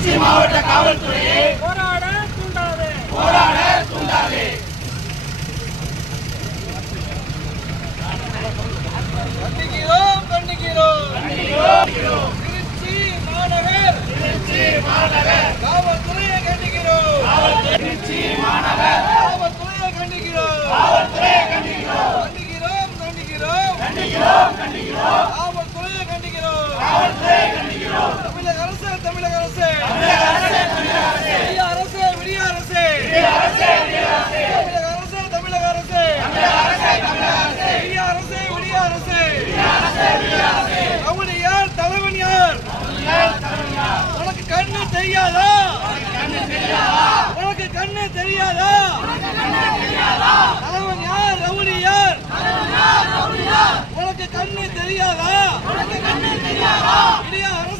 திருச்சி மாவட்ட காவல்துறையை போராட தூண்டாதே. கண்டிக்கிறோம். திருச்சி மாநகர் காவல்துறையை கண்டிக்கிறோம். திருச்சி மாநகர் காவல்துறையை கண்டிக்கிறோம். காவல்துறையை கண்டிக்கிறோம். தமிழக அரசு விடிய அரசு விடிய அரசு தமிழக அரசு விடிய அரசு அவன் யார் தலைவன் யார் உனக்கு கண்ணு தெரியாதா தலைவன் யார் ரவுடி யார் உனக்கு கண்ணு தெரியாதா விடிய அரசு